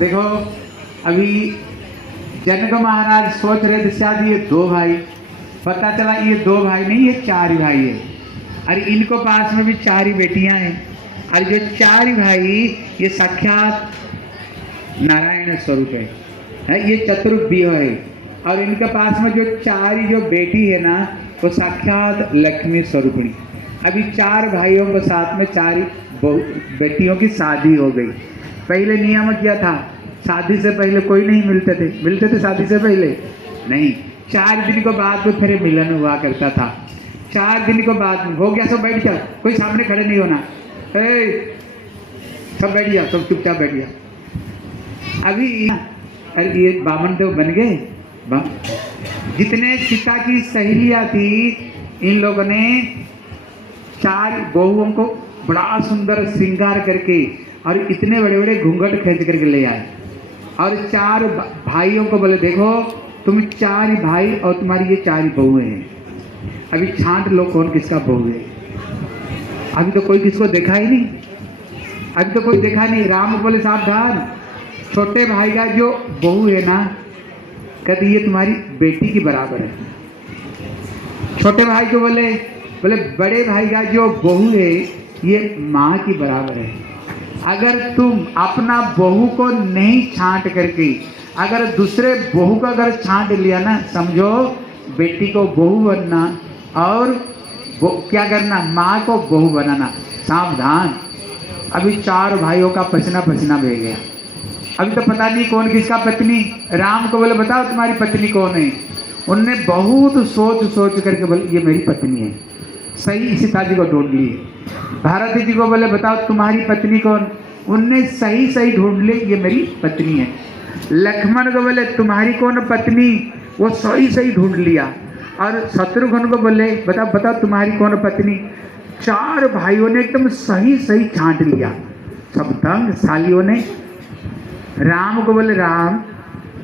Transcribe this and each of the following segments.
देखो अभी जनक महाराज सोच रहे थे शायद ये दो भाई, पता चला ये दो भाई नहीं, ये चार ही भाई है। अरे इनको पास में भी चार ही बेटियां हैं। और जो चार ही भाई ये साक्षात नारायण स्वरूप है, ये चतुर्व्यूह है। और इनके पास में जो चार ही जो बेटी है ना, वो साक्षात लक्ष्मी स्वरूपिणी। अभी चार भाइयों को साथ में चार ही बेटियों की शादी हो गई। पहले नियम क्या था, शादी से पहले कोई नहीं मिलते थे शादी से पहले नहीं। 4 दिन को बाद में फिर मिलन हुआ करता था। 4 दिन को बाद में हो गया, सब बैठ जा, कोई सामने खड़े नहीं होना, सब बैठ जा, सब चुपचाप बैठ जा। अभी अरे ये बामन देव बन गए। जितने सीता की सहेलियां थी, इन लोगों ने 4 बहुओं को बड़ा सुंदर श्रृंगार करके और इतने बड़े बड़े घूंघट खींच करके ले आए। और 4 भाइयों को बोले देखो तुम 4 ही भाई और तुम्हारी ये 4 ही बहुएं हैं। अभी छांट लो कौन किसका बहू है। अभी तो कोई किसको देखा ही नहीं, अभी तो कोई देखा नहीं। राम बोले सावधान, छोटे भाई का जो बहू है ना, कहते ये तुम्हारी बेटी की बराबर है। छोटे भाई को बोले बड़े भाई का जो बहू है ये माँ की बराबर है। अगर तुम अपना बहू को नहीं छांट करके अगर दूसरे बहू को अगर छांट लिया ना, समझो बेटी को बहू बनना और क्या करना, माँ को बहू बनाना। सावधान। अभी 4 भाइयों का पसीना पसीना बह गया। अभी तो पता नहीं कौन किसका पत्नी। राम को बोले बताओ तुम्हारी पत्नी कौन है। उनने बहुत सोच करके बोले ये मेरी पत्नी है। सही सीता जी को ढूंढ लिए। भारत जी को बोले बताओ तुम्हारी पत्नी कौन। उनने सही ढूंढ ली, ये मेरी पत्नी है। लक्ष्मण को बोले तुम्हारी कौन पत्नी, वो सही ढूंढ लिया। और शत्रुघ्न को बोले बताओ तुम्हारी कौन पत्नी। 4 भाइयों ने एकदम सही छांट लिया। सब तंग सालियों ने। राम को बोले राम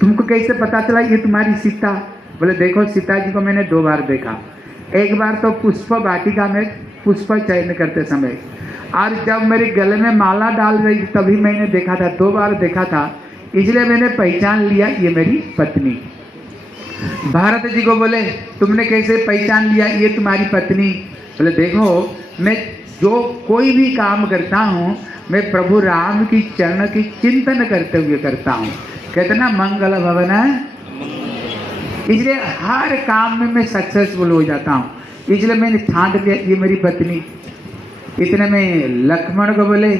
तुमको कैसे पता चला ये तुम्हारी सीता। बोले देखो सीता जी को मैंने 2 बार देखा। एक बार तो पुष्प वाटिका में पुष्प चयन करते समय, और जब मेरे गले में माला डाल रही तभी मैंने देखा था। 2 बार देखा था, इसलिए मैंने पहचान लिया ये मेरी पत्नी। भारत जी को बोले तुमने कैसे पहचान लिया ये तुम्हारी पत्नी। बोले देखो मैं जो कोई भी काम करता हूँ मैं प्रभु राम की चरण की चिंतन करते हुए करता हूँ। कहते ना मंगल भवन है, इसलिए हर काम में मैं सक्सेसफुल हो जाता हूँ। इसलिए मैंने छांट लिया ये मेरी पत्नी। इतने में लक्ष्मण को बोले,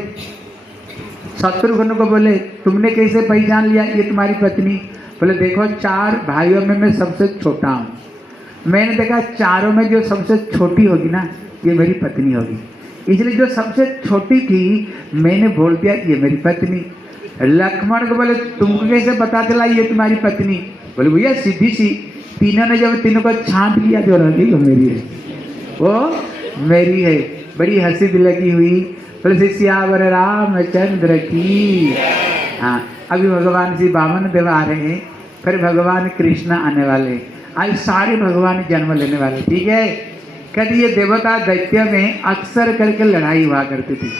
शत्रुघ्न को बोले तुमने कैसे पहचान लिया ये तुम्हारी पत्नी। बोले देखो 4 भाइयों में मैं सबसे छोटा हूँ। मैंने देखा चारों में जो सबसे छोटी होगी ना ये मेरी पत्नी होगी, इसलिए जो सबसे छोटी थी मैंने बोल दिया ये मेरी पत्नी। लक्ष्मण को बोले तुमको कैसे पता चला ये तुम्हारी पत्नी। बोले भैया सीधी सी, तीनों ने जब तीनों को छांट लिया जो लगी वो मेरी है, वो मेरी है। बड़ी हंसी भी लगी हुई। बोले सियावर रामचंद्र की। हाँ अभी भगवान श्री वामन देव आ रहे हैं, फिर भगवान कृष्ण आने वाले, आज सारे भगवान जन्म लेने वाले। ठीक है, कहते ये देवता दैत्य में अक्सर करके लड़ाई हुआ करती थी।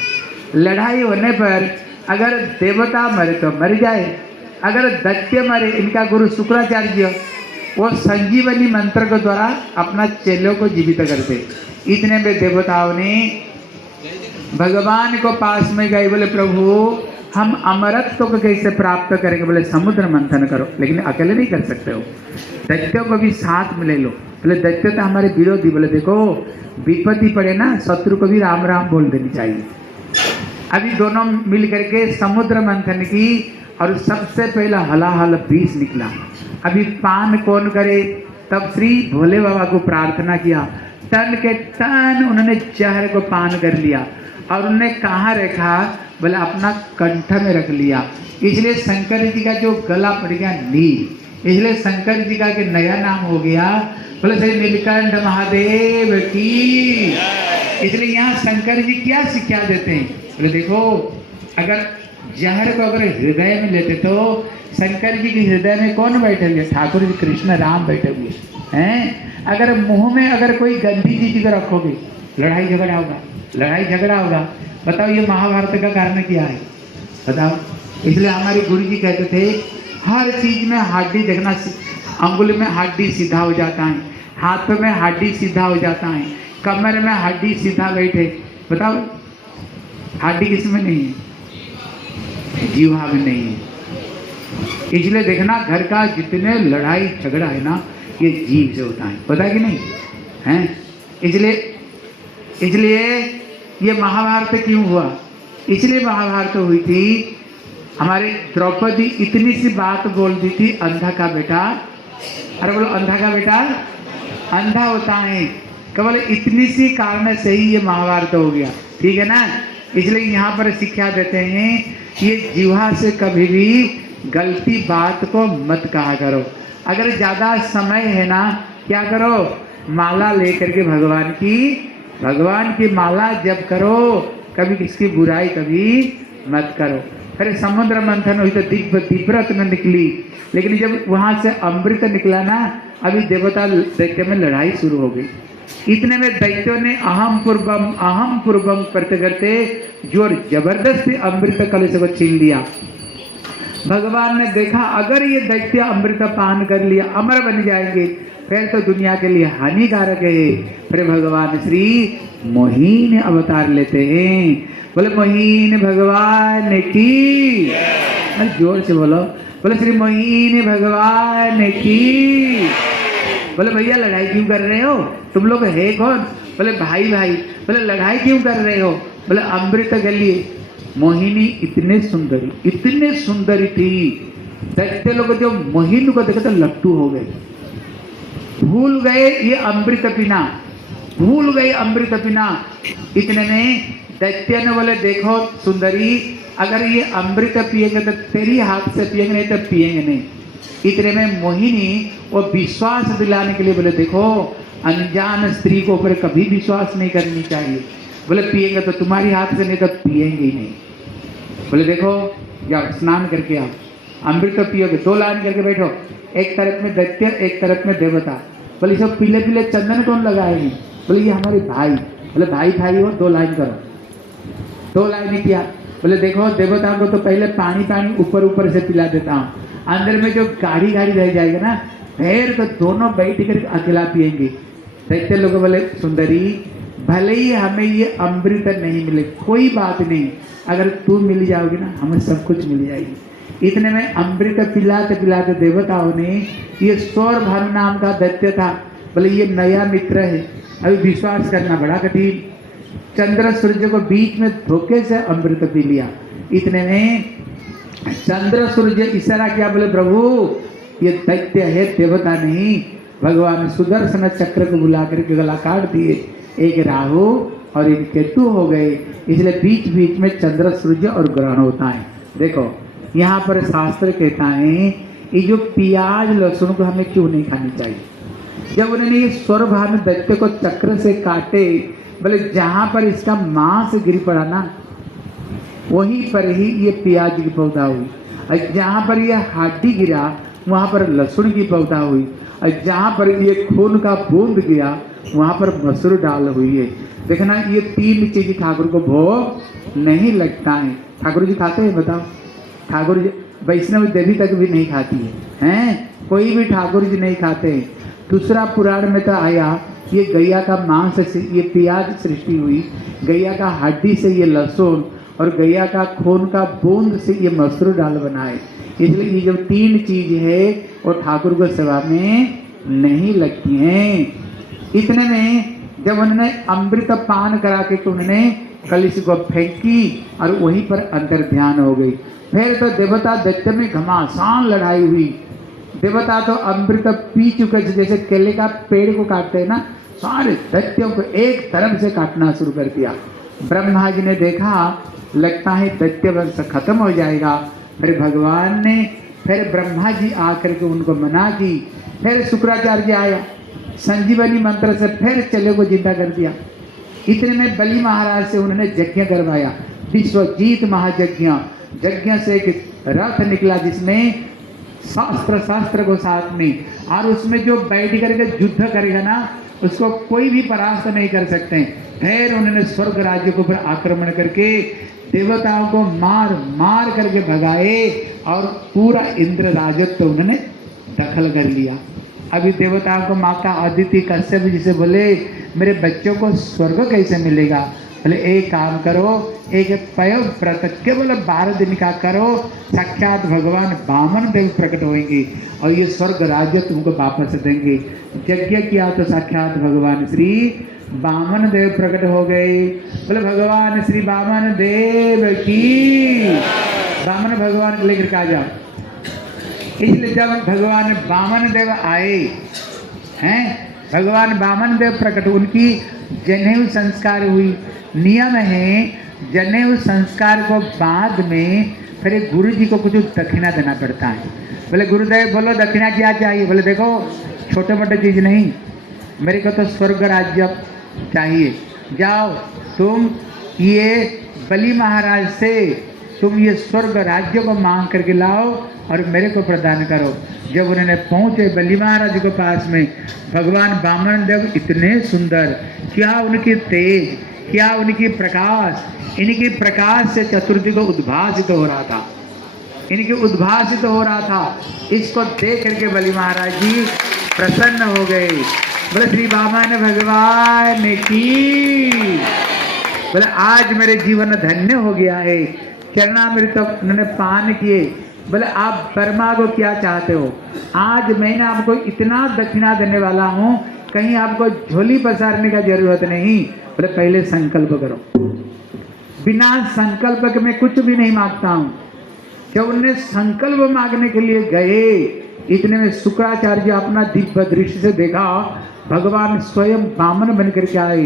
लड़ाई होने पर अगर देवता मरे तो मर जाए, अगर दैत्य मरे, इनका गुरु शुक्राचार्य वो संजीवनी मंत्र के द्वारा अपना चेलों को जीवित करते। इतने में देवताओं ने भगवान को पास में गए। बोले प्रभु हम अमरत्व को कैसे प्राप्त करेंगे। बोले समुद्र मंथन करो, लेकिन अकेले नहीं कर सकते हो, दैत्यों को भी साथ में ले लो। बोले दैत्य तो हमारे विरोधी। बोले देखो विपत्ति पड़े ना, शत्रु को भी राम राम बोल देनी चाहिए। अभी दोनों मिल करके समुद्र मंथन की और सबसे पहला हलाहल विष निकला। अभी पान कौन करे, तब श्री भोले बाबा को प्रार्थना किया। टन के टन उन्होंने जहर को पान कर लिया और उन्होंने कहाँ रखा। बोले अपना कंठ में रख लिया। इसलिए शंकर जी का जो गला पड़ गया नील, इसलिए शंकर जी का नया नाम हो गया। बोले श्री नीलकंठ महादेव की। इसलिए यहाँ शंकर जी क्या शिक्षा देते हैं। बोले देखो अगर जहर को अगर हृदय में लेते तो शंकर जी के हृदय में कौन बैठे हुए, ठाकुर जी कृष्ण राम बैठे हुए हैं। अगर मुंह में अगर कोई गंदी चीज रखोगे लड़ाई झगड़ा होगा, लड़ाई झगड़ा होगा। बताओ ये महाभारत का कारण क्या है बताओ। इसलिए हमारे गुरु जी कहते थे हर चीज में हड्डी देखना, अंगुल में हड्डी सीधा हो जाता है, हाथों में हड्डी सीधा हो जाता है, कमर में हड्डी सीधा बैठे। बताओ हड्डी किसमें नहीं है? जीवा में नहीं है। इसलिए देखना घर का जितने लड़ाई झगड़ा है ना, ये जीव से होता है, पता है कि नहीं है? इसलिए ये महाभारत क्यों हुआ? इसलिए महाभारत हुई थी, हमारे द्रौपदी इतनी सी बात बोल दी थी, अंधा का बेटा, अरे बोलो अंधा का बेटा अंधा होता है, केवल इतनी सी कारण से ही ये महाभारत हो गया, ठीक है ना? इसलिए यहाँ पर शिक्षा देते हैं, ये जीवा से कभी भी गलती बात को मत कहा करो। अगर ज़्यादा समय है ना, क्या करो, माला लेकर के भगवान की माला जप करो, कभी किसकी बुराई कभी मत करो। फिर समुद्र मंथन हुई तो दिव्यव्रत में निकली, लेकिन जब वहाँ से अमृत निकला ना, अभी देवता दैत्य में लड़ाई शुरू हो गई। इतने में दैत्यों ने अहम पूर्वम करते करते जोर जबरदस्ती अमृत कलश को छीन लिया। भगवान ने देखा अगर ये दैत्य अमृत पान कर लिया अमर बन जाएंगे, फिर तो दुनिया के लिए हानिकारक है। फिर भगवान श्री मोहिनी अवतार लेते हैं। बोले मोहिनी भगवान की, जोर से बोलो, बोले श्री मोहिनी भगवान की। बोले भैया लड़ाई क्यों कर रहे हो, तुम लोग है कौन? बोले भाई भाई। बोले लड़ाई क्यों कर रहे हो? बोले अमृत गलिए। मोहिनी इतने सुंदरी थी, देखते लोग जो मोहिनी को देखते लट्टू हो गए, भूल गए ये अमृत पीना, भूल गए अमृत पीना। इतने में दैत्य ने बोले देखो सुंदरी, अगर ये अमृत पिएंगे तो तेरी हाथ से पिएंगे, नहीं तो पिएंगे नहीं। इतने में मोहिनी वो विश्वास दिलाने के लिए बोले देखो अनजान स्त्री को ऊपर कभी विश्वास नहीं करनी चाहिए। बोले पिएंगे तो तुम्हारी हाथ से, नहीं तो पिएंगे ही नहीं। बोले देखो जाओ स्नान करके आओ, अमृत पियोगे, 2 लाइन करके बैठो, एक तरफ में दैत्य एक तरफ में देवता। बोले सब पीले पीले चंदन कौन लगाएंगे? बोले ये हमारे भाई। बोले भाई भाई हो, 2 लाइन करो, 2 लाइन किया। बोले देखो देवता को तो पहले पानी ऊपर से पिला देता हूँ, अंदर में जो गाढ़ी रह जाएगा ना, फिर तो दोनों बैठ कर अकेला पिएंगे। दैत्य लोग बोले सुंदरी भले ही हमें ये अमृत नहीं मिले, कोई बात नहीं, अगर तू मिल जाओगी ना हमें सब कुछ मिल जाएगी। इतने में अमृत पिलाते पिलाते देवताओं ने, ये सौरभानु नाम का दैत्य था, बोले ये नया मित्र है, अभी विश्वास करना बड़ा कठिन। चंद्र सूर्य को बीच में धोखे से अमृत पी लिया। इतने में चंद्र सूर्य इशारा किया, बोले प्रभु ये दैत्य है देवता नहीं। भगवान सुदर्शन चक्र को बुला करके गला काट दिए, एक राहु और एक केतु हो गए। इसलिए बीच बीच में चंद्र सूर्य और ग्रहण होता है। देखो यहाँ पर शास्त्र कहता है ये जो प्याज लहसुन को हमें क्यों नहीं खानी चाहिए। जब उन्होंने ये सौरभानु दैत्य को चक्र से काटे, बोले जहाँ पर इसका मांस गिर पड़ा ना वहीं पर ही ये प्याज की पौधा हुई, और जहाँ पर ये हड्डी गिरा वहाँ पर लहसुन की पौधा हुई, और जहाँ पर ये खून का बूंद गया वहाँ पर मसूर डाल हुई है। देखना ये 3 चीज ठाकुर को भोग नहीं लगता है। ठाकुर जी खाते हैं? बताओ। ठाकुर जी वैष्णव देवी तक भी नहीं खाती है, हैं? कोई भी ठाकुर जी नहीं खाते हैं। दूसरा पुराण में तो आया ये गैया का मांस से ये प्याज सृष्टि हुई, गैया का हड्डी से ये लहसुन, और गैया का खून का बूंद से ये मसूर दाल बनाए। इसलिए ये जो 3 चीज है वो ठाकुर को सेवा में नहीं लगती हैं। इतने में जब उन्होंने अमृत पान करा के तो उन्होंने कलश को फेंकी और वहीं पर अंतर ध्यान हो गई। फिर तो देवता दैत्य में घमासान लड़ाई हुई। देवता तो अमृत पी चुके, जैसे केले का पेड़ को काटते हैं ना, सारे दैत्यों को एक तरफ से काटना शुरू कर दिया। ब्रह्मा जी ने देखा लगता है दैत्य वंश खत्म हो जाएगा। फिर भगवान ने, फिर ब्रह्मा जी आकर के उनको मना की। फिर शुक्राचार्य आया, संजीवनी मंत्र से फिर चले को जिंदा कर दिया। इतने में बलि महाराज से उन्होंने यज्ञ करवाया, विश्वजीत महायज्ञ। यज्ञ से एक रथ निकला जिसमें शास्त्र को साथ में, और उसमें जो बैठ करके युद्ध करेगा ना उसको कोई भी परास्त नहीं कर सकते। फिर उन्होंने स्वर्ग राज्य के ऊपर आक्रमण करके देवताओं को मार मार करके भगाए और पूरा इंद्र राजत्व उन्होंने दखल कर लिया। अभी देवताओं को माता अदिति कश्यप जिसे बोले मेरे बच्चों को स्वर्ग कैसे मिलेगा? बोले एक काम करो, एक पय व्रत केवल 12 दिन का करो, साक्षात भगवान वामन देव प्रकट होंगे और ये स्वर्ग राज्य तुमको वापस देंगे। यज्ञ किया तो साक्षात भगवान श्री वामन देव प्रकट हो गए। बोले भगवान श्री वामन देव की। वामन भगवान को लेकर कहा जाओ। इसलिए जब भगवान वामन देव आए हैं, भगवान वामन देव प्रकट, उनकी जनेऊ संस्कार हुई। नियम है जनेऊ संस्कार को बाद में फिर गुरु जी को कुछ दक्षिणा देना पड़ता है। बोले गुरुदेव बोलो दक्षिणा क्या चाहिए? बोले देखो छोटे मोटे चीज़ नहीं, मेरे को तो स्वर्ग राज्य चाहिए। जाओ तुम ये बलि महाराज से तुम ये स्वर्ग राज्य को मांग करके लाओ और मेरे को प्रदान करो। जब उन्होंने पहुँचे बलि महाराज के पास में, भगवान वामन देव इतने सुंदर, क्या उनकी तेज, क्या उनकी प्रकाश, इनकी प्रकाश से चतुर्थी को उद्भासित हो रहा था, इनके उद्भासित हो रहा था। इसको देख करके बलि महाराज जी प्रसन्न हो गए। बोले श्री वामन भगवान की। बोले आज मेरे जीवन धन्य हो गया है। चरणामृत उन्होंने पान किए। बोले आप ब्रह्मा को क्या चाहते हो? आज मैंने आपको इतना दक्षिणा देने वाला हूँ, कहीं आपको झोली पसारने का जरूरत नहीं। बोले पहले संकल्प करो। बिना संकल्प के मैं कुछ भी नहीं मांगता हूँ। जब उन्हें संकल्प मांगने के लिए गए, इतने में शुक्राचार्य अपना दिव्य दृष्टि से देखा, भगवान स्वयं वामन बन करके आए।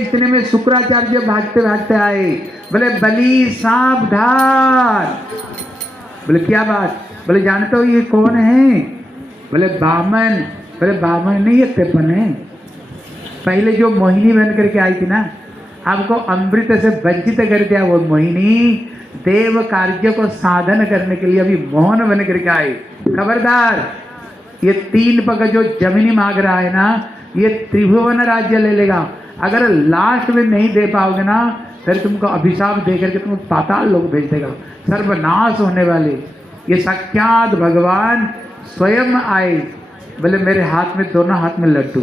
इतने में शुक्राचार्य भागते भागते आए। बोले बलि सावधान। बोले क्या बात? बोले जानते हो ये कौन है? बोले वामन। बोले वामन नहीं, ये तिरपन है। पहले जो मोहिनी बन करके आई थी ना, आपको अमृत से वंचित कर दिया, वो मोहिनी देव कार्य को साधन करने के लिए अभी मोहन बन करके आए। खबरदार, ये 3 पग जो जमीनी मांग रहा है ना, ये त्रिभुवन राज्य ले लेगा। अगर लास्ट में नहीं दे पाओगे ना, फिर तुमको अभिशाप दे करके तुम पाताल लोग भेज देगा, सर्वनाश होने वाले। ये साक्षात भगवान स्वयं आए। बोले मेरे हाथ में, दोनों हाथ में लड्डू।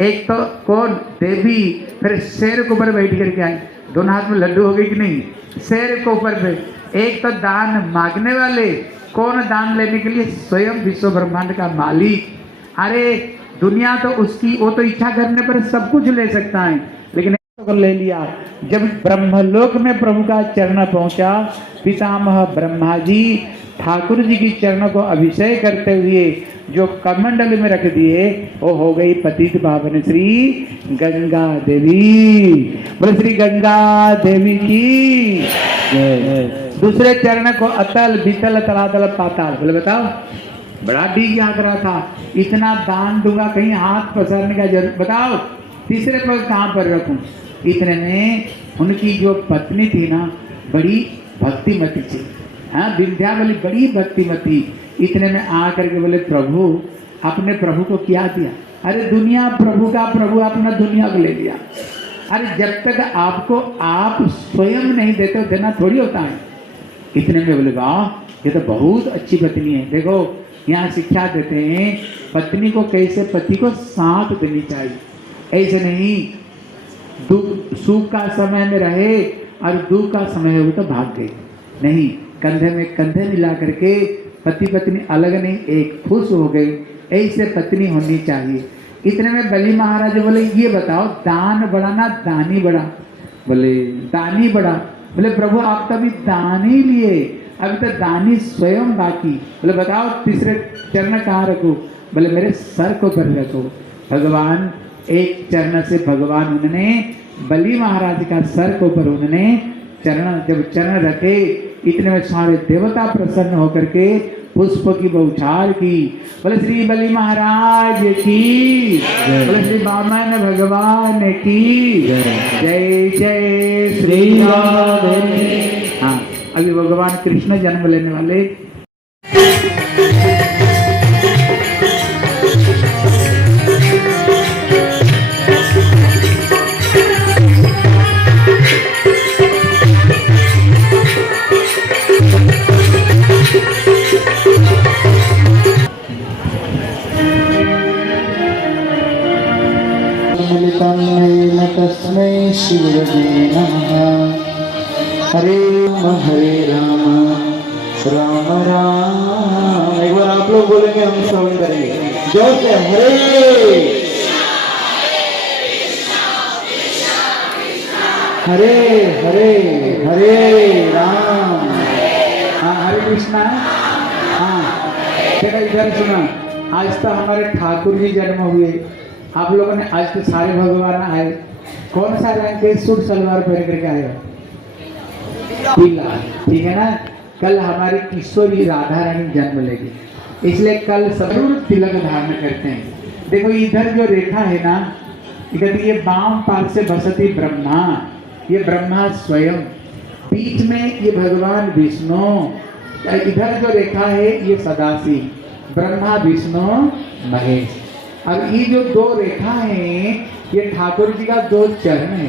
एक तो कौन? देवी। फिर शेर के ऊपर बैठ करके आई। दोनों हाथ में लड्डू हो गए कि नहीं? शेर के ऊपर पे। एक तो दान मांगने वाले, कौन दान लेने के लिए? स्वयं विश्व ब्रह्मांड का मालिक। अरे दुनिया तो उसकी, वो तो इच्छा करने पर सब कुछ ले सकता है, लेकिन तो ले लिया। जब ब्रह्मलोक में प्रभु का चरण पहुंचा, पितामह ब्रह्मा जी ठाकुर जी की चरणों को अभिषेक करते हुए जो कमंडल में रख दिए, वो हो गई पतित पावन श्री गंगा देवी। बोले श्री गंगा देवी की। दूसरे चरण को अतल वितल तलातल पाताल। बोले बताओ, बड़ा डीग याद रहा था, इतना दान दूंगा कहीं हाथ पसारने का जरूरत? बताओ तीसरे पग कहाँ पर रखूं? इतने में उनकी जो पत्नी थी ना, बड़ी भक्तिमती थी। हाँ, विंध्यावली बड़ी भक्तिमती। इतने में आ करके बोले प्रभु, अपने प्रभु को क्या दिया? अरे दुनिया प्रभु का, प्रभु अपना दुनिया को ले लिया। अरे जब तक आपको आप स्वयं नहीं देते हो, देना थोड़ी होता है। इतने में बोले वाह, ये तो बहुत अच्छी पत्नी है। देखो यहाँ शिक्षा देते हैं पत्नी को कैसे पति को साथ देनी चाहिए। ऐसे नहीं दुख सुख का समय में रहे और दुख का समय हो तो भाग गए। नहीं, कंधे में कंधे मिला करके पति पत्नी अलग नहीं, एक खुश हो गए। ऐसे पत्नी होनी चाहिए। इतने में बलि महाराज बोले ये बताओ, दान बड़ा ना दानी बड़ा? बोले दानी बड़ा। बोले प्रभु आप तो अभी दान ही लिए, अभी तो दानी स्वयं बाकी। बोले बताओ तीसरे चरण कहाँ रखो? बोले मेरे सर को पर रखो। भगवान एक चरण से भगवान उन्होंने बलि महाराज का सर को पर उन्होंने चरण, जब चरण रखे, इतने में सारे देवता प्रसन्न होकर के पुष्प की बौछार की। बोले श्री बलि महाराज की, बोले श्री वामन भगवान की जय जय श्री राम। हाँ, अभी भगवान कृष्ण जन्म लेने वाले। तन्मेन तस्मै शिवगे नमः। हरे राम राम राम। एक बार आप लोग बोलेंगे, हम श्रवण करेंगे जोर से। हरे हरे हरे राम। हाँ, हरे कृष्णा। हाँ, देखा इधर सुना, आज तो हमारे ठाकुर जी जन्म हुए। आप लोगों ने आज तो सारे भगवान आए। कौन सा रंग के सूट सलवार पहन करके आए हो? पीला, ठीक है ना। कल हमारी किशोरी राधा रानी जन्म लेगी, इसलिए कल जरूर तिलक धारण करते हैं। देखो इधर जो रेखा है ना, ये वाम पाल से बसती ब्रह्मा, ये ब्रह्मा स्वयं, बीच में ये भगवान विष्णु, इधर जो रेखा है ये सदाशिव, ब्रह्मा विष्णु महेश। अब ये जो दो रेखा है ये ठाकुर जी का दो चरण है।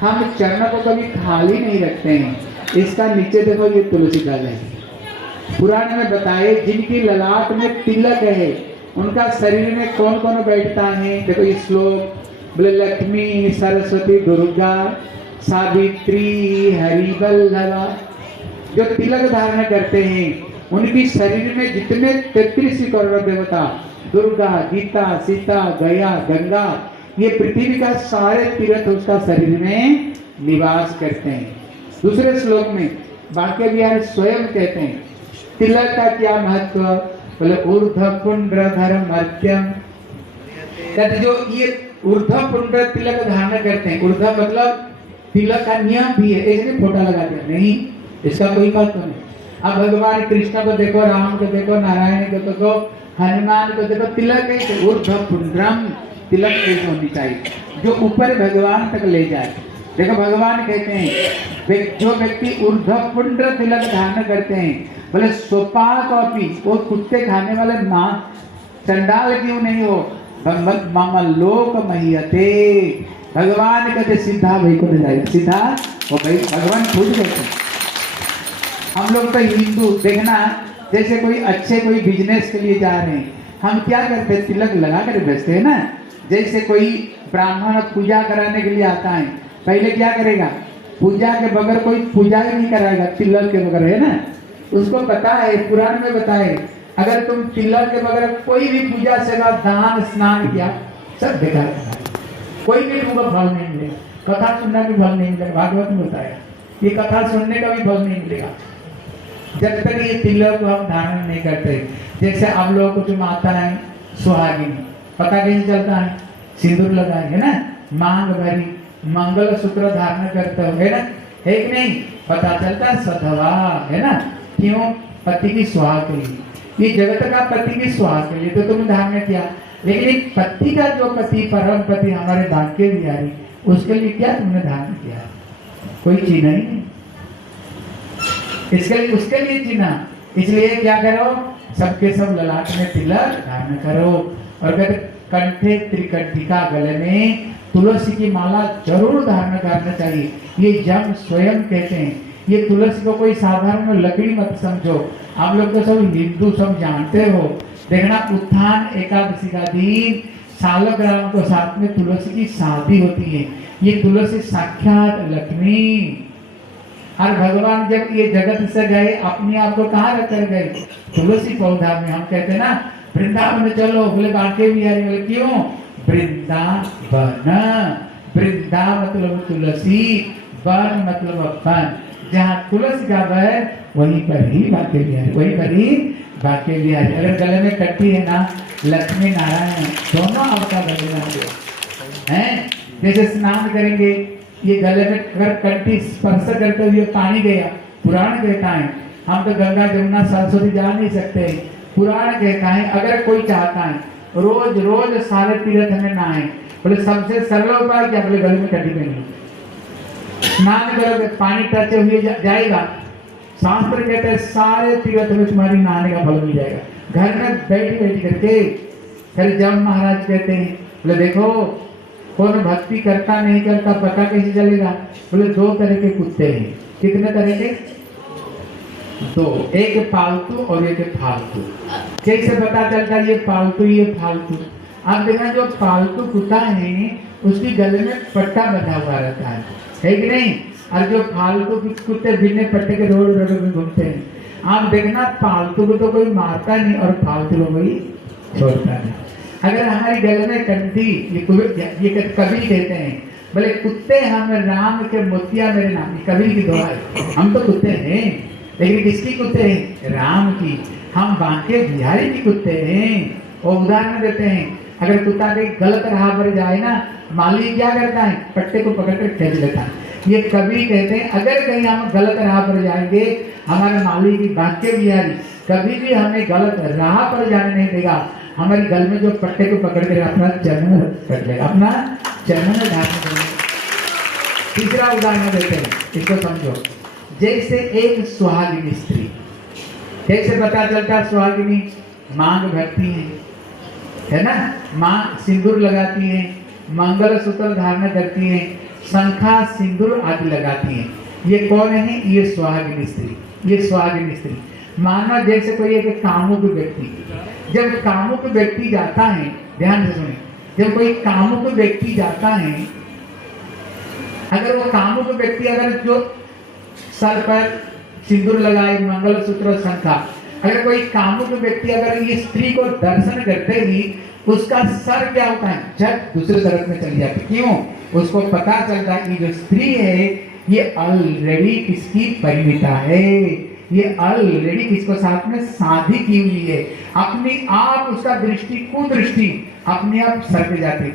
हम चरण को कभी खाली नहीं रखते हैं। इसका नीचे देखो ये तुलसी दल है। पुराण में बताए जिनकी ललाट में तिलक है उनका शरीर में कौन कौन बैठता है। देखो ये श्लोक बोले, लक्ष्मी सरस्वती दुर्गा सावित्री हरिवल्लभा। जो तिलक धारण करते हैं उनकी शरीर में जितने 33 करोड़ देवता, दुर्गा, गीता, सीता, गया, गंगा, ये पृथ्वी का सारे तीर्थ उसका शरीर में निवास करते हैं। दूसरे श्लोक में बांके बिहारी स्वयं कहते हैं तिलक का क्या महत्व, बोले ऊर्ध्व पुंड्र धर्मर्घ्यम। जो ये ऊर्ध्व पुंड्र तिलक धारण करते हैं, ऊर्ध्व मतलब तिलक का नियम भी है, इसलिए फोटा लगा दिया नहीं, इसका कोई बात तो नहीं। अब भगवान कृष्ण को देखो, राम को देखो, नारायण को देखो, हनुमान को देखो, तिलक है ऊर्ध्व पुंड्रम, तिलक ऐसे होनी चाहिए जो ऊपर भगवान तक ले जाए। देखो भगवान कहते हैं जो व्यक्ति ऊर्ध्व पुंड्र तिलक धारण करते हैं, बोले सोपा कॉपी, वो कुत्ते खाने वाले मां चंडाल क्यों नहीं हो, भगवत मामा लोक महियते। भगवान कहते सीधा भाई को ले जाएगा, सीधा वो भाई भगवान खुद कहते। हम लोग तो हिंदू देखना, जैसे कोई अच्छे कोई बिजनेस के लिए जा रहे हैं, हम क्या करते हैं तिलक लगा कर बेचते हैं ना। जैसे कोई ब्राह्मण पूजा कराने के लिए आता है, पहले क्या करेगा, पूजा के बगैर कोई पूजा ही नहीं कराएगा, तिलक के बगैर, है ना। उसको पता है, पुराण में बताए, अगर तुम तिलक के बगैर कोई भी पूजा सेवा दान स्नान किया सब बेकार है, कोई भी तुमको फल नहीं मिलेगा। कथा सुनना भी फल नहीं मिलेगा, भागवत में बताया ये कथा सुनने का भी फल नहीं मिलेगा जब तक ये तिलक को हम धारण नहीं करते। जैसे आप लोगों को जो आता है सुहागिनी, पता कैसे चलता है, सिंदूर लगाए है ना, मांग भरी, मंगल सूत्र धारण करते हो, है ना, है कि नहीं, पता चलता सधवा, है ना। क्यों, पति की सुहाग के लिए, ये जगत का पति की सुहाग के लिए तो तुम धारण किया, लेकिन एक पति का जो पति परम पति हमारे बांके बिहारी, उसके लिए क्या तुमने धारण किया, कोई चीज नहीं, इसके लिए उसके लिए चिन्हा। इसलिए क्या करो, सबके सब ललाट में तिलक धारण करो। और कहते कंठे त्रिकंठिका, गले में तुलसी की माला जरूर धारण करना चाहिए। ये जम स्वयं कहते हैं, ये तुलसी को कोई साधारण लकड़ी मत समझो। आप लोग तो सब हिंदू सब जानते हो। देखना उत्थान एकादशी का दिन सालग्राम को साथ में तुलसी की शादी होती है। ये तुलसी साक्षात लक्ष्मी। और भगवान जब ये जगत से गए, अपने आप को कहाँ रख कर गए, तुलसी पौधा में। हम कहते हैं ना वृंदावन चलो, बोले बांके बिहारी, बोले क्यों, वृंदावन, वृंदा मतलब तुलसी, वन मतलब वन, जहाँ तुलसी का वन वहीं पर ही बांके बिहारी, वहीं पर ही बांके बिहारी। अगर गले में कट्टी है ना, लक्ष्मी नारायण दोनों आपका गले में है। जैसे स्नान करेंगे, ये गले में अगर कंठी स्पर्श करते हुए पानी गया, पुराण कहता है, हम तो गंगा जमुना सरस्वती जा नहीं सकते, पुराण कहता है अगर कोई चाहता है रोज रोज सारे तीर्थ में नहाए, बोले सबसे सरल उपाय क्या, बोले गले में कंठी पहनी, स्नान करोगे पानी टच हुए जाएगा। शास्त्र कहते हैं सारे तीर्थ में तुम्हारी नहाने का फल मिल जाएगा। घर में बैठ बैठ करके, फिर जब महाराज कहते हैं, बोले देखो कौन भक्ति करता नहीं करता पता कैसे चलेगा, बोले दो तरह के कुत्ते हैं। कितने तरह के, दो, एक पालतू और एक फालतू। कैसे पता चलता ये पालतू ये फालतू, आप देखना जो पालतू कुत्ता है उसकी गले में पट्टा बंधा हुआ रहता है कि नहीं? और जो फालतू कुत्ते बिना पट्टे के रोड में घूमते हैं, आप देखना पालतू को तो कोई मारता नहीं और फालतू को कोई छोड़ता नहीं। अगर हमारी गले में कंठी, ये कबीर कहते हैं, बोले कुत्ते हम राम के मोतिया मेरे नाम, कबीर की दुआ है। हम तो कुत्ते हैं, लेकिन किसकी कुत्ते हैं? राम की। हम बांके बिहारी की कुत्ते हैं। वो उदाहरण देते हैं, अगर कुत्ता के गलत राह पर जाए ना, माली क्या करता है? पट्टे को पकड़ कर खींच लेता है। ये कवि कहते हैं अगर कहीं हम गलत राह पर जाएंगे, हमारे माली की बांके बिहारी कभी भी हमें गलत राह पर जाने नहीं देगा। हमारी गल में जो पट्टे को पकड़ कर अपना चरण कर लेगा, अपना चरण धारण करेगा। तीसरा उदाहरण देते हैं, इसको समझो। जैसे एक सुहागिनी स्त्री, कैसे पता चलता सुहागिनी? मांग भरती है ना, मां सिंदूर लगाती है, मंगलसूत्र धारण करती है, शंखा सिंदूर आदि लगाती है। ये कौन है? ये सुहागिनी स्त्री। ये सुहागिनी स्त्री मानो जैसे कोई एक कामुक व्यक्ति, जब कामुक व्यक्ति जाता है, ध्यान से सुने, जब कोई कामुक व्यक्ति जाता है, अगर वो कामुक व्यक्ति अगर जो सर पर सिंदूर लगाए, मंगलसूत्र, शंखा, अगर कोई कामुक व्यक्ति अगर ये स्त्री को दर्शन करते ही उसका सर क्या होता है? झट दूसरे तरफ में चली जाती। क्यों? उसको पता चलता है कि जो स्त्री है ये ऑलरेडी किसकी परिणीता है, ये ऑलरेडी किसको साथ में शादी की हुई है। अपनी आप उसका दृष्टि, कुदृष्टि अपने आप सर पे जाती,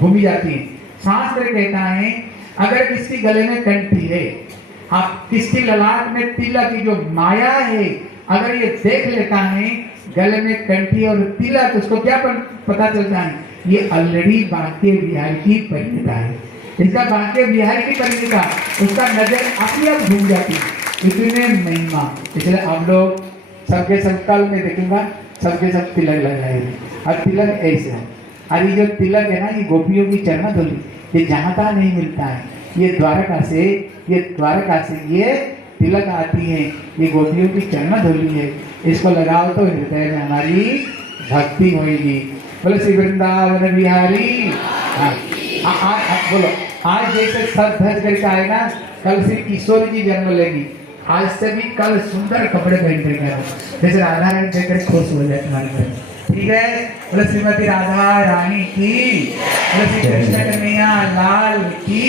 घूमी जाती है। शास्त्र कहता है अगर किसकी गले में कंठी है, आप किसकी ललाट में तिलक की जो माया है, अगर ये देख लेता है गले में कंठी और तिलक, उसको क्या पता चलता है? ये ऑलरेडी बांके बिहारी की परिणीता है। इसका बांके बिहारी की परिणीता, उसका नजर अपने आप घूम जाती है। इतने महिमा, इसलिए आप लोग सबके सब कल में देखूंगा, सबके सब तिलक लगाए और तिलक ऐसे है। और ये जो तिलक है ना, ये गोपियों की चरण धूलि, ये जहाँ तहाँ नहीं मिलता है। ये द्वारका से ये तिलक आती है, ये गोपियों की चरण धूलि है। इसको लगाओ तो हृदय में हमारी भक्ति होगी। बोलो श्री वृंदावन बिहारी। बोलो आज जैसे सब धज करके आए ना, कल से किशोर जी जन्म लेगी। आज से भी कल सुंदर कपड़े पहन करके आओ, जैसे राधा रानी देखकर खुश हो जाए तुम्हारे घर, ठीक है? बोलो श्रीमती राधा रानी की, बोलो श्री कृष्ण कन्हैया लाल की।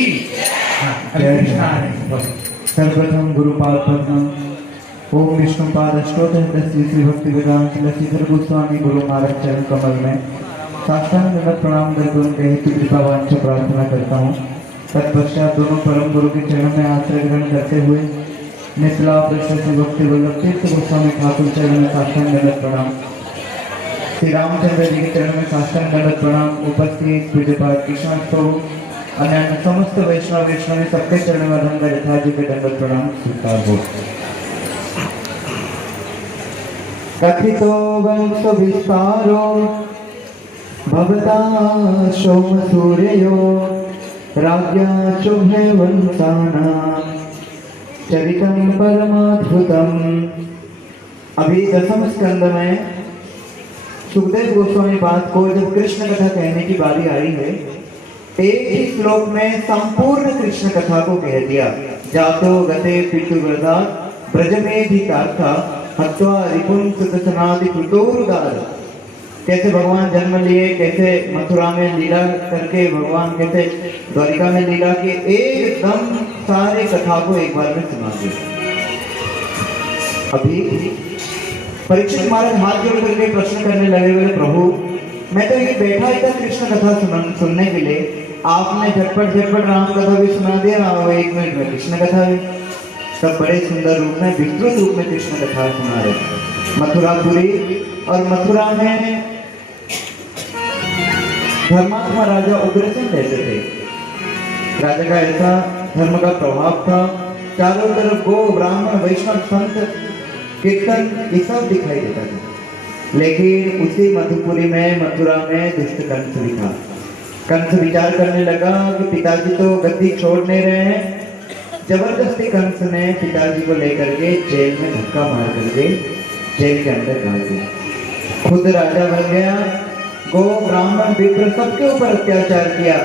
सर्वप्रथम गुरुपाद पद्मम ओम विष्णुपाद अष्टोत्तर श्री भक्ति वेदांत श्रीधर गोस्वामी गुरु महाराज चरण कमल में साष्टांग दंडवत प्रणाम करके उनके हित कृपा वांछा प्रार्थना करता हूँ। तत्पश्चात दोनों परम गुरु के चरण में आश्रय ग्रहण करते हुए निचला प्रश्न श्री भक्ति वल्लभ तीर्थ गोस्वामी ठाकुर चरण में साष्टांग दंडवत प्रणाम, श्री रामचंद्र जी के चरण में साष्टांग दंडवत प्रणाम, उपस्थित पूज्यपाद कृष्ण प्रभु अन्य समस्त वैष्णव सबके चरण में धन यथा जी के दंडवत प्रणाम स्वीकार हो। कथितो वंश विस्तारो भवता सोम सूर्यो राज्ञा शुभे वंशानां चरितं परमाद्भुतम्। अभी दसम स्कंद में सुखदेव गोस्वामी बात को जब कृष्ण कथा कहने की बारी आई है, एक ही श्लोक में संपूर्ण कृष्ण कथा को कह दिया। जातो गते पितुव्रता ब्रजमेधिकार्था हत्वा रिपुं सुतसनादि कृतोरुदार। कैसे भगवान जन्म लिए, कैसे मथुरा में लीला करके भगवान कैसे द्वारिका में लीला के, एकदम सारे कथा को एक बार में सुना दिया। अभी परीक्षित महाराज हाथ जोड़ करके प्रश्न करने लगे, बोले प्रभु मैं तो ये बैठा ही था कृष्ण कथा सुनने के लिए, आपने झटपट राम कथा भी सुना दिया और 1 मिनट में कृष्ण कथा भी। सब बड़े सुंदर रूप में, विस्तृत रूप में कृष्ण कथा सुना रहे। मथुरापुरी और मथुरा में धर्मात्मा राजा उग्रसेन रहते थे। राजा का ऐसा धर्म का प्रभाव था, चारों तरफ गो ब्राह्मण वैष्णव संत कीर्तन ये सब दिखाई देता था। लेकिन उसी मधुपुरी में, मथुरा में दुष्ट कंस भी था। कंस विचार करने लगा कि पिताजी तो गद्दी छोड़ नहीं रहे हैं। जबरदस्ती कंस ने पिताजी को लेकर के जेल में धक्का मार करके जेल के अंदर डाल दिया। खुद राजा बन गया, गो ब्राह्मण विप्र सबके ऊपर अत्याचार किया।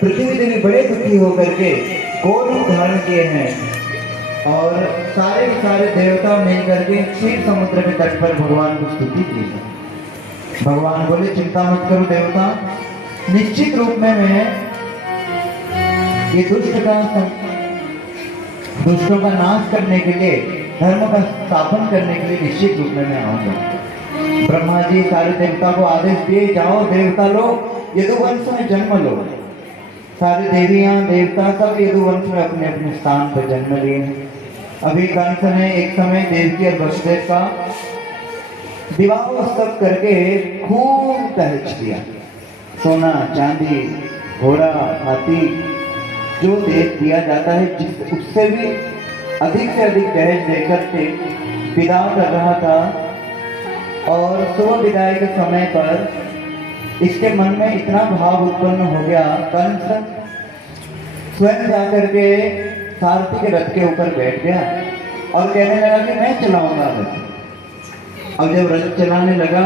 पृथ्वी देवी बड़े दुखी होकर के गो रूप धारण किए हैं और सारे के सारे देवता मिल करके क्षीर समुद्र के तट पर भगवान को स्तुति की। भगवान बोले चिंता मत करो देवता, निश्चित रूप में मैं ये दुष्टों का नाश करने के लिए, धर्म का स्थापन करने के लिए निश्चित रूप में मैं आऊंगा। ब्रह्मा जी सारे देवता को आदेश दिए, जाओ देवता लोग यदुवंश में जन्म लो। सारे देवियां देवता सब यदुवंश में अपने अपने स्थान पर जन्म लिए हैं। अभी कंस ने एक समय देवकी और वसुदेव का विवाह उत्सव करके खूब दहेज दिया। सोना चांदी घोड़ा हाथी जो देश दिया जाता है, जिस उससे भी अधिक से अधिक दहेज देकर के विदा कर रहा था। और शुभ विदाई के समय पर इसके मन में इतना भाव उत्पन्न हो गया, कंस स्वयं जाकर के सारथी के रथ के ऊपर बैठ गया और कहने लगा कि मैं चलाऊंगा रथ। अब जब रथ चलाने लगा,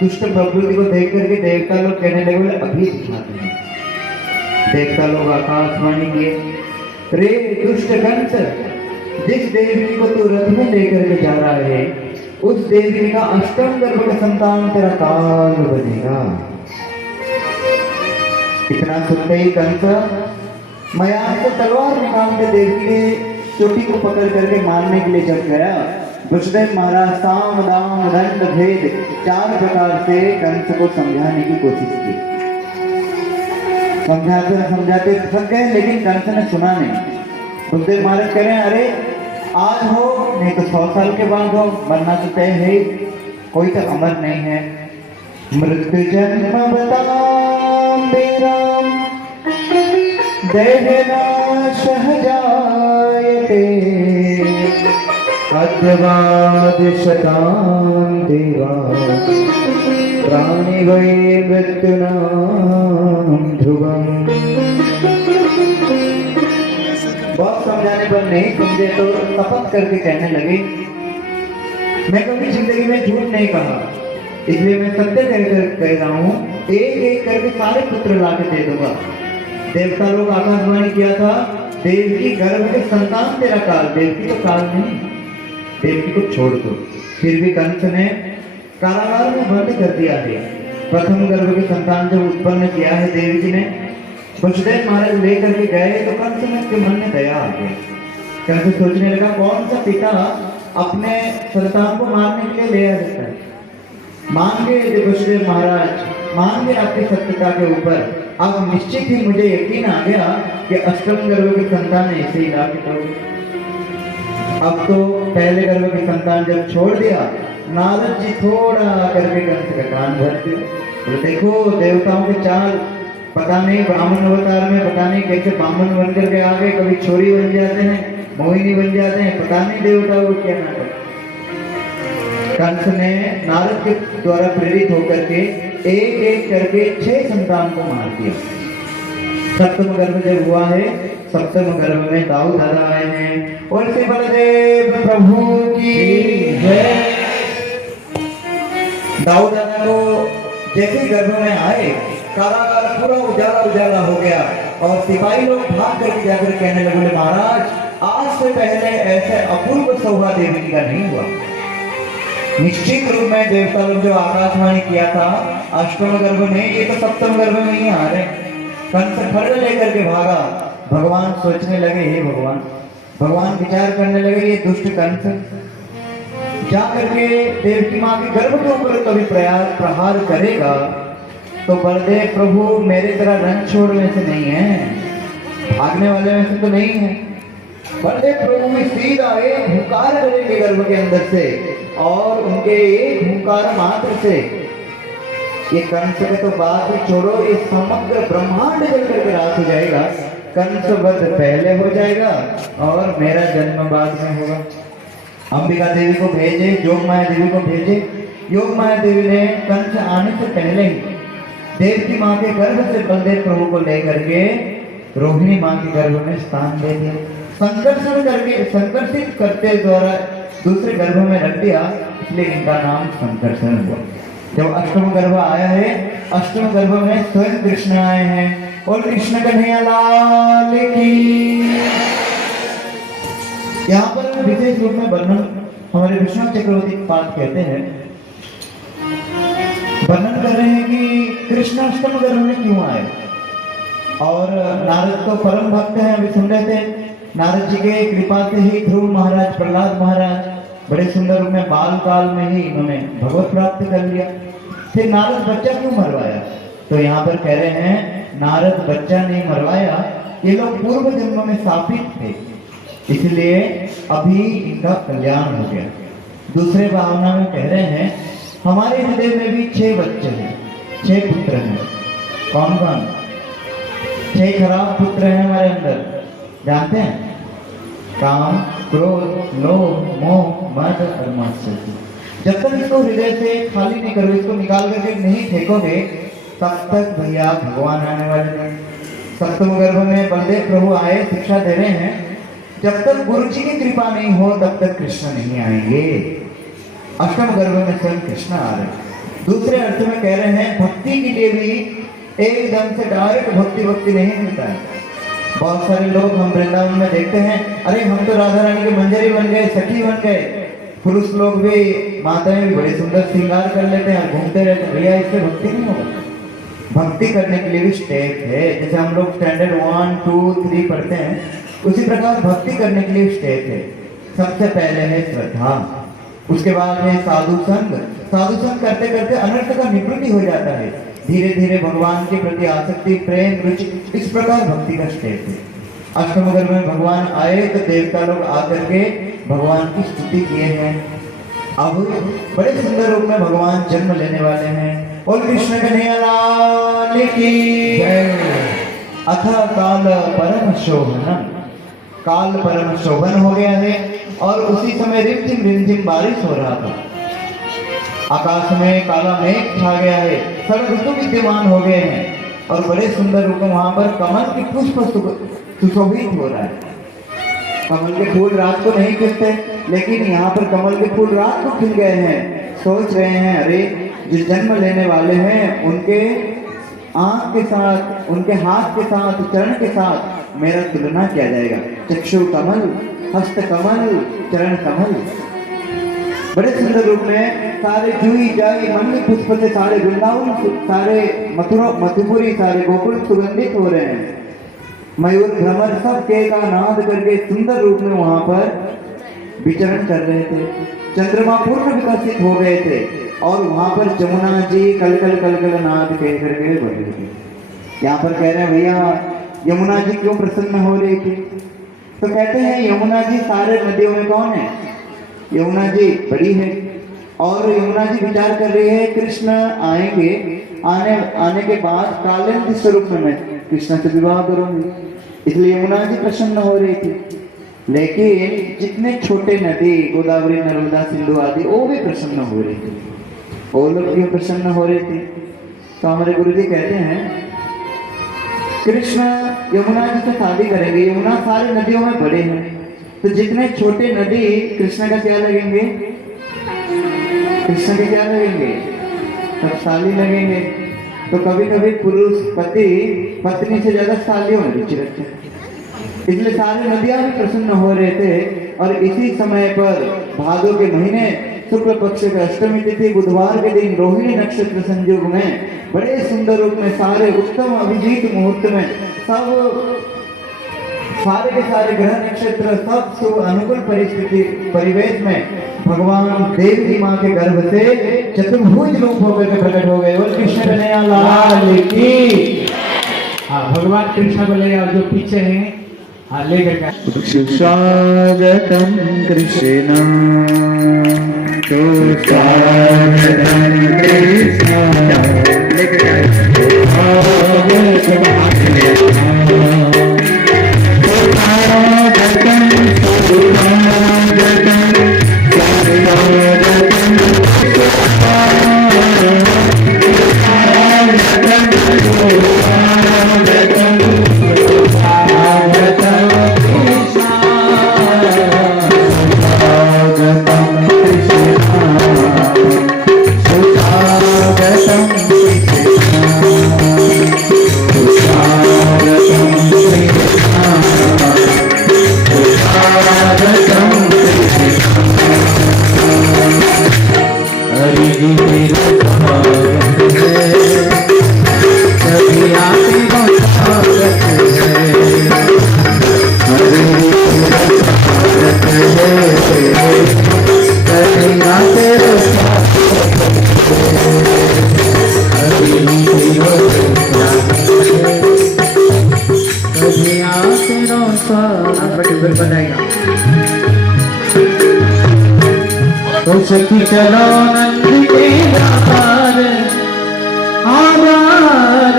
दुष्ट प्रवृत्ति को देख करके देवता लोग कहने लगे अभी दिखाते हैं। देवता लोग आकाशवाणी किए, रे दुष्ट कंस, जिस देवी को तू रथ में लेकर के जा रहा है, उस देवी का अष्टम गर्भ का संतान तेरा काल बनेगा। इतना सुनते ही कंस मयान से तलवार निकाल के देवी के चोटी को पकड़ करके मारने के लिए चल गया। वसुदेव महाराज साम दाम दंड भेद 4 प्रकार से कंस को समझाने की कोशिश की। समझाते थक गए, लेकिन कंस ने सुना नहीं। वसुदेव महाराज कह रहे हैं अरे आज हो नहीं तो 100 साल के बाद हो, मरना तो तय है, कोई तो अमर नहीं है। मृत्यु जन्म बताम बेराम देहनाश जायते अद्यवाद शतां देवा प्राणि वै मृत्युनां ध्रुवम्। बहुत समझाने पर नहीं समझे तो शपथ करके कहने लगे मैं कभी जिंदगी में झूठ नहीं कहा, इसलिए मैं सत्य कह रहा हूँ, एक एक करके सारे पुत्र ला के दे दूंगा। देवता लोग आकाशवाणी किया था, देवकी गर्भ के संतान तेरा काल, देवकी तो काल नहीं, देवकी को छोड़ दो। फिर भी कंस ने कारागार में बंद कर दिया है। प्रथम गर्भ के संतान जब उत्पन्न किया है देवकी ने, वसुदेव महाराज लेकर के गए तो कंस में के मन में दया आ गई। कंस सोचने लगा कौन सा पिता अपने संतान को मारने के लिए ले आ जाता है। मान गए वसुदेव महाराज, मान गए आपकी सत्यता के ऊपर। अब निश्चित ही मुझे यकीन आ गया कि अष्टम गर्भ की संतान ऐसे ही ला के। अब तो पहले गर्भ की संतान जब छोड़ दिया, नारद जी थोड़ा करके कंस का कान भर दिया। तो देखो देवताओं के चाल, पता नहीं ब्राह्मण अवतार में पता नहीं कैसे ब्राह्मण बन करके आ गए, कभी छोरी बन जाते हैं, मोहिनी बन जाते हैं, पता नहीं देवताओं को क्या नाटक। कंस ने नारद के द्वारा प्रेरित होकर के एक एक करके 6 संतान को मार दिया। सप्तम गर्भ जब हुआ है, सप्तम गर्भ में दाऊ दादा आए हैं और श्री बलदेव प्रभु की जय। दाऊ दादा को जैसे गर्भ में आए, कारागार पूरा उजाला उजाला हो गया और सिपाही लोग भाग करके जाकर कहने लगे महाराज आज से पहले ऐसे अपूर्व शोभा देवी का नहीं हुआ। निश्चित रूप में देवता लोग जो आकाशवाणी किया था अष्टम गर्भ में, ये तो सप्तम गर्भ में ही आ रहे। कंस खड्ग लेकर के भागा। भगवान सोचने लगे हे भगवान, भगवान विचार करने लगे ये दुष्ट कंस जा करके देवकी माँ के गर्भ के ऊपर कभी प्रहार करेगा तो बलदेव प्रभु मेरे तरह रन छोड़ने से नहीं है, भागने वाले में से तो नहीं है। बलदेव प्रभु भी सीधा एक हुंकार करेंगे गर्भ के अंदर से और उनके एक हुंकार मात्र से ये कंस के तो बात ही छोड़ो, ये समग्र ब्रह्मांड जल करके रात हो जाएगा। कंस वध पहले हो जाएगा और मेरा जन्म बाद में होगा। अंबिका देवी को भेजे, योग माया देवी को भेजे। योग माया देवी ने कंस आने से पहले ही देवकी माँ के गर्भ से बलदेव प्रभु को लेकर के रोहिणी माँ के गर्भ में स्थान दे दिया। संकर्षण करके, संकर्षित करते द्वारा दूसरे गर्भ में रख दिया, इसलिए इनका नाम संकर्षण हुआ। जब अष्टम गर्भ आया है, अष्टम गर्भ में स्वयं कृष्ण आए हैं। और कृष्ण कन्हैया लाल की। यहाँ पर विशेष रूप में वर्णन हमारे विष्णु चक्रवर्ती पाठ कहते हैं, वर्णन कर रहे हैं कि कृष्ण अष्टम गर्भ में क्यों आए। और नारद तो परम भक्त हैं, अभी सुन रहे थे, नारद जी के कृपा से ही ध्रुव महाराज, प्रहलाद महाराज बड़े सुंदर रूप में बाल काल में ही इन्होंने भगवत प्राप्त कर लिया। फिर नारद बच्चा क्यों मरवाया? तो यहाँ पर कह रहे हैं नारद बच्चा नहीं मरवाया, ये लोग पूर्व जन्म में शापित थे, इसलिए अभी इनका कल्याण हो गया। दूसरे भावना में कह रहे हैं हमारे हृदय में भी 6 बच्चे हैं, 6 पुत्र हैं। कौन कौन? 6 खराब पुत्र हैं हमारे अंदर, जानते हैं? काम, क्रोध, लोभ, मोह, मद और मात्सर्य। जब तक इसको हृदय से खाली नहीं करोगे, इसको निकाल करके नहीं फेंकोगे, तब तक भैया भगवान आने वाले नहीं। सप्तम गर्भ में बलदेव प्रभु आए, शिक्षा दे रहे हैं, जब तक गुरु जी की कृपा नहीं हो तब तक कृष्ण नहीं आएंगे। अष्टम गर्भ में स्वयं कृष्ण आ रहे हैं। दूसरे अर्थ में कह रहे हैं भक्ति के लिए भी एकदम से डायरेक्ट भक्ति नहीं मिलता है। बहुत सारे लोग हम वृंदावन में देखते हैं, अरे हम तो राधा रानी के मंजरी बन गए, सखी बन गए। पुरुष लोग भी, माताएं भी बड़े सुंदर श्रृंगार कर लेते हैं, घूमते रहते हैं। भैया इससे भक्ति नहीं होगा। भक्ति करने के लिए भी स्टेप है, जैसे हम लोग स्टैंडर्ड 1, 2, 3 पढ़ते हैं, उसी प्रकार भक्ति करने के लिए स्टेप है। सबसे पहले है श्रद्धा, उसके बाद है साधु संग। साधु संग करते करते अनर्थ का निवृत्ति हो जाता है, धीरे धीरे भगवान के प्रति आसक्ति, प्रेम, रुचि, इस प्रकार भक्ति का स्टेप है। अष्टम गर्भ में भगवान आए तो देवता लोग आकर के भगवान की स्तुति किए हैं। अब बड़े सुंदर रूप में भगवान जन्म लेने वाले हैं। और कृष्ण कन्हैया लाल की जय। अथ काल परम शोभनम, काल परम शोभन हो गया है और उसी समय रिमझिम बारिश हो रहा था। आकाश में काला मेघ छा गया है, सब ऋतु विद्यमान हो गए हैं और बड़े सुंदर रूप में वहां पर कमल के पुष्प सुशोभित हो रहा है। कमल के फूल रात को नहीं खिलते, लेकिन यहाँ पर कमल के फूल रात को खिल गए हैं। सोच रहे हैं अरे जिस जन्म लेने वाले हैं उनके आंख के साथ, उनके हाथ के साथ, चरण के साथ मेरा तुलना किया जाएगा। चक्षु कमल, हस्त कमल, चरण कमल। बड़े सुंदर रूप में सारे जुई जाई मल्ली पुष्प से सारे वृंदावन, सारे मथुपुरी, सारे गोकुल सुगंधित हो रहे हैं। मयूर भ्रमर सब के का नाद करके सुंदर रूप में वहां पर विचरण कर रहे थे। चंद्रमा पूर्ण विकसित हो गए थे और वहां पर जमुना जी कल कल नाद कह करके बढ़ रहे थे। यहाँ पर कह रहे हैं भैया यमुना जी क्यों प्रसन्न हो रही थी? तो कहते हैं यमुना जी सारे नदियों में कौन है? यमुना जी बड़ी है और यमुना जी विचार कर रही है कृष्ण आएंगे, आने के बाद कालिंदी स्वरूप में मैं कृष्ण से विवाह करूंगी, इसलिए यमुना जी प्रसन्न हो रही थी। लेकिन जितने छोटे नदी गोदावरी, नर्मदा, सिंधु आदि वो भी प्रसन्न हो रही थी। वो लोग क्यों प्रसन्न हो रहे थे? तो हमारे गुरु जी कहते हैं कृष्ण यमुना जी से शादी करेंगे। यमुना सारी नदियों में बड़े हैं, तो जितने छोटे नदी कृष्ण का क्या लगेंगे? कृष्ण के क्या लगेंगे? सब साली लगेंगे। तो कभी कभी पुरुष पति पत्नी से ज्यादा सालियों में रुचि रखते हैं, इसलिए सारे नदियां भी प्रसन्न हो रहे थे। और इसी समय पर भादो के महीने शुक्ल पक्ष के अष्टमी तिथि बुधवार के दिन रोहिणी नक्षत्र संयोग में बड़े सुंदर रूप में सारे उत्तम अभिजीत मुहूर्त में सब सारे के सारे ग्रह नक्षत्र सब शुभ अनुकूल परिस्थिति परिवेश में भगवान देवी माँ के गर्भ से चतुर्भुज रूप होकर के प्रकट हो गए। और कृष्ण कन्हैया लाल की। हाँ, भगवान कृष्ण को ले और जो पीछे हैं हाँ लेकर सुस्वागतम कृष्ण, सुस्वागतम आपका ट्यूबवेल बनाएगा। तो सखी चलो नंद के द्वार आधार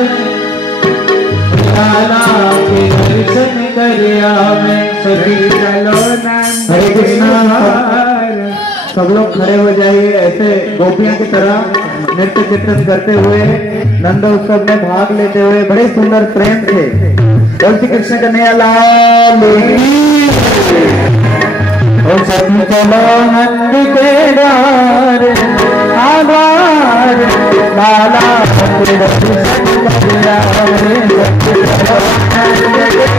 लाला के दर्शन करिया मैं सखी चलो नंद। हरे कृष्णा। सब लोग खड़े हो जाइए, ऐसे गोपियां की तरह नृत्य कीर्तन करते हुए नंद उत्सव में भाग लेते हुए बड़े सुंदर प्रेम से बोल श्री कृष्ण कन्हैया लाल की। और सभी चलो नंद के द्वार आधार लाला के दर्शन करिया मैं सखी चलो नंद के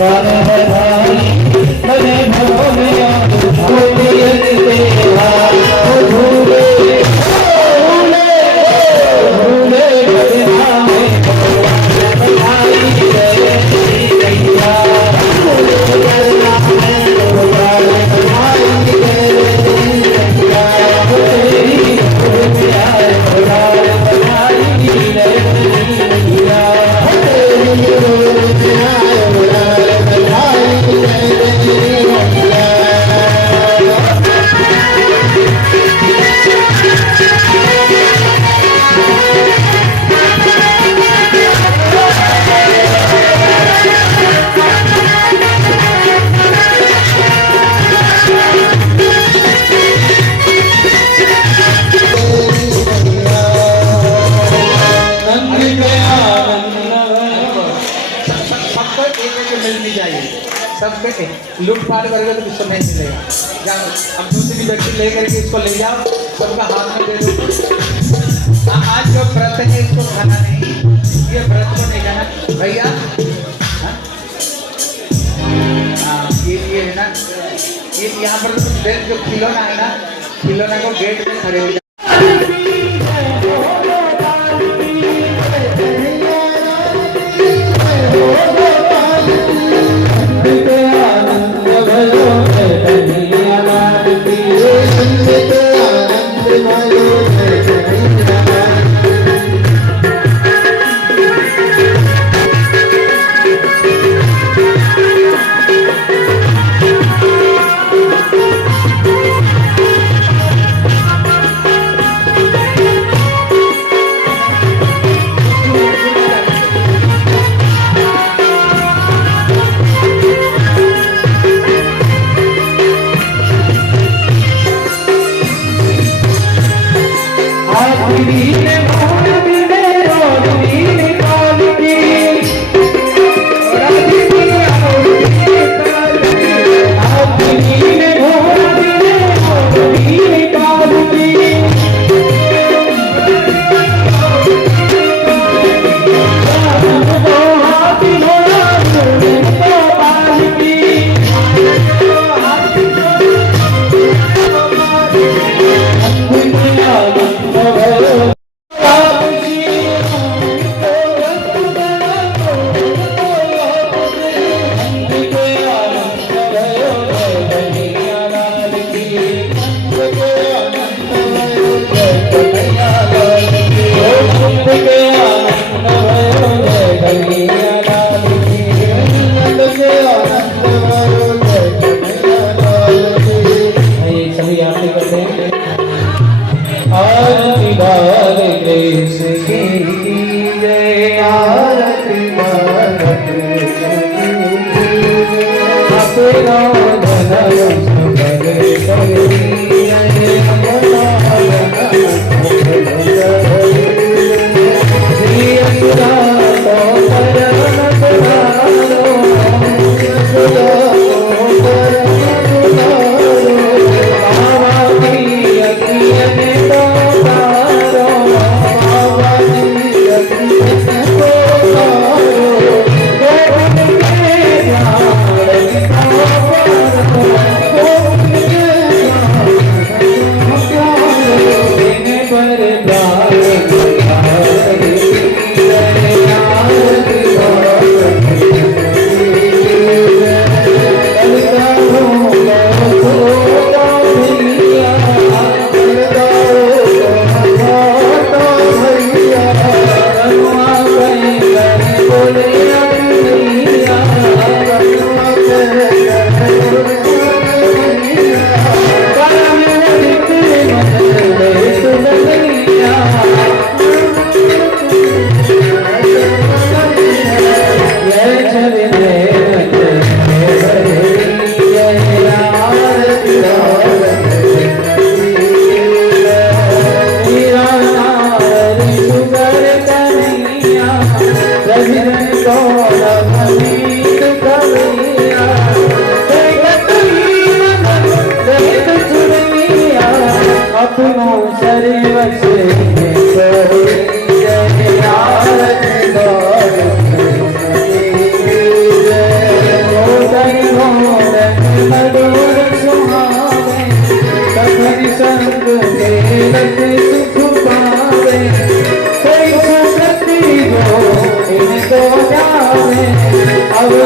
गाने बधाई बने भोले भूले भूले बदनामे बधाई सबको एक मिलनी चाहिए। सबके लूटपाट करोगे तो किसको नहीं मिलेगा। जाओ अब दूसरी व्यक्ति ले करके इसको ले जाओ, सबका हाथ में दे दो। आज जो व्रत है इसको खाना नहीं, ये व्रत को नहीं खाना भैया। ये है ना, ये यहाँ पर जो खिलौना है ना, खिलौना को गेट में खड़े हो जाओ।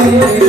Yeah.